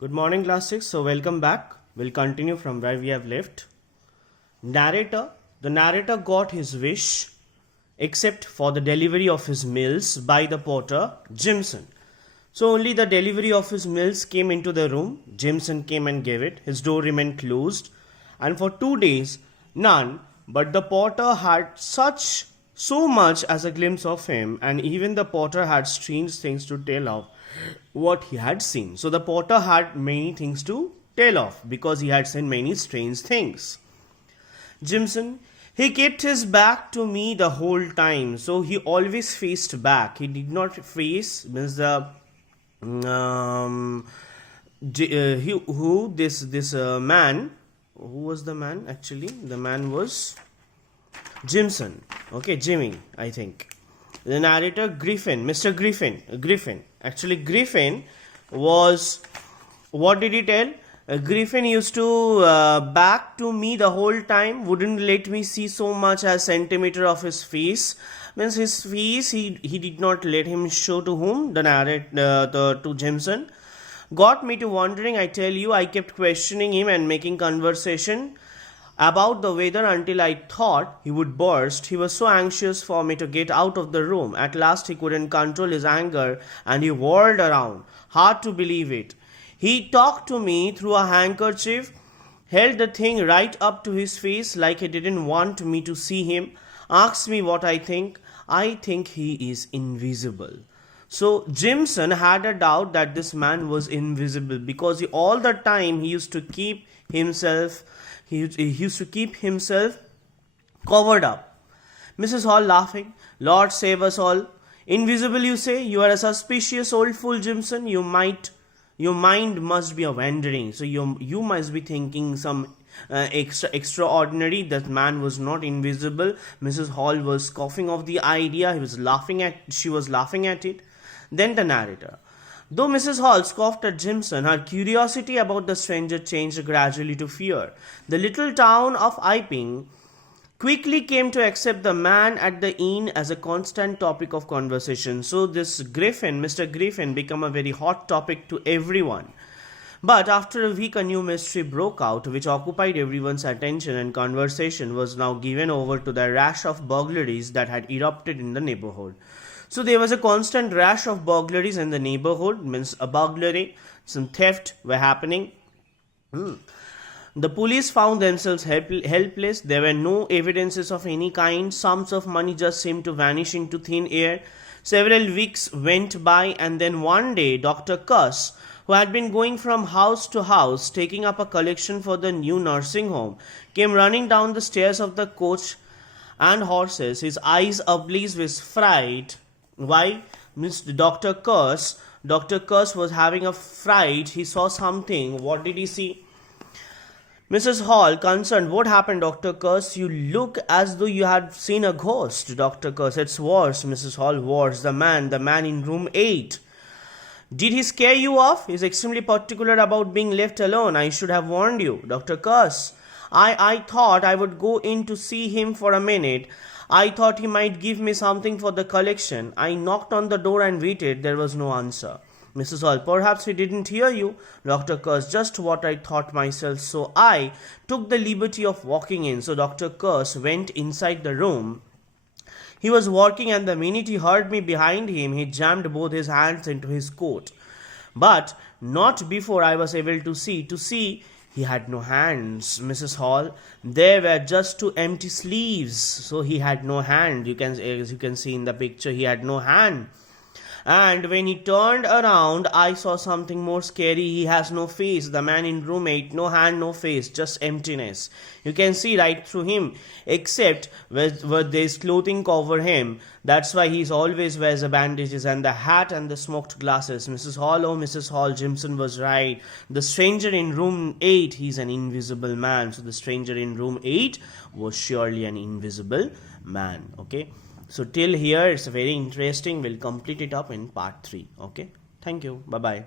Good morning, class 6. So, welcome back. We'll continue from where we have left. Narrator. The narrator got his wish except for the delivery of his meals by the porter, Jimson. So, only the delivery of his meals came into the room. Jimson came and gave it. His door remained closed. And for 2 days, none but the porter had so much as a glimpse of him, and even the porter had strange things to tell of what he had seen. So the porter had many things to tell of because he had seen many strange things. Jimson, he kept his back to me the whole time, so he always faced back. He did not face means the man. Who was the man actually? The man was Jimson. Okay, Jimmy, I think. The narrator, Griffin, Mr. Griffin. Actually, Griffin was, what did he tell? Griffin used to back to me the whole time, wouldn't let me see so much as centimeter of his face. Means his face, he did not let him show to whom? The narrator, to Jimson. Got me to wondering, I tell you. I kept questioning him and making conversation about the weather until I thought he would burst. He was so anxious for me to get out of the room. At last he couldn't control his anger and he whirled around. Hard to believe it. He talked to me through a handkerchief, held the thing right up to his face like he didn't want me to see him, asked me what I think. I think he is invisible. So Jimson had a doubt that this man was invisible because all the time he used to keep himself covered up. Mrs. Hall laughing. Lord save us all. Invisible, you say? You are a suspicious old fool, Jimson. Your mind must be a wandering. So you must be thinking some extraordinary. That man was not invisible. Mrs. Hall was scoffing off the idea. She was laughing at it. Then the narrator. Though Mrs. Hall scoffed at Jimson, her curiosity about the stranger changed gradually to fear. The little town of Iping quickly came to accept the man at the inn as a constant topic of conversation. So this Griffin, Mr. Griffin, became a very hot topic to everyone. But after a week, a new mystery broke out, which occupied everyone's attention, and conversation was now given over to the rash of burglaries that had erupted in the neighborhood. So there was a constant rash of burglaries in the neighborhood, means a burglary, some theft were happening. The police found themselves helpless. There were no evidences of any kind. Sums of money just seemed to vanish into thin air. Several weeks went by, and then one day Dr. Cuss, who had been going from house to house taking up a collection for the new nursing home, came running down the stairs of the coach and horses, his eyes ablaze with fright. Why? Mr. Dr. Cuss was having a fright. He saw something. What did he see? Mrs. Hall, concerned. What happened, Dr. Cuss? You look as though you had seen a ghost. Dr. Cuss. It's worse, Mrs. Hall. Worse. The man in room 8. Did he scare you off? He's extremely particular about being left alone. I should have warned you. Dr. Cuss. I thought I would go in to see him for a minute. I thought he might give me something for the collection. I knocked on the door and waited. There was no answer. Mrs. Hall, perhaps he didn't hear you. Dr. Cuss, just what I thought myself. So I took the liberty of walking in. So Dr. Cuss went inside the room. He was working, and the minute he heard me behind him, he jammed both his hands into his coat. But not before I was able to see. He had no hands, Mrs. Hall. There were just 2 empty sleeves. So he had no hand. As you can see in the picture, he had no hand. And when he turned around, I saw something more scary. He has no face. The man in room 8, no hand, no face, just emptiness. You can see right through him, except where there's clothing cover him. That's why he always wears the bandages and the hat and the smoked glasses. Mrs. Hall, oh Mrs. Hall, Jimson was right. The stranger in room 8, he's an invisible man. So the stranger in room 8 was surely an invisible man. Okay. So till here, it's very interesting. We'll complete it up in part 3. Okay. Thank you. Bye-bye.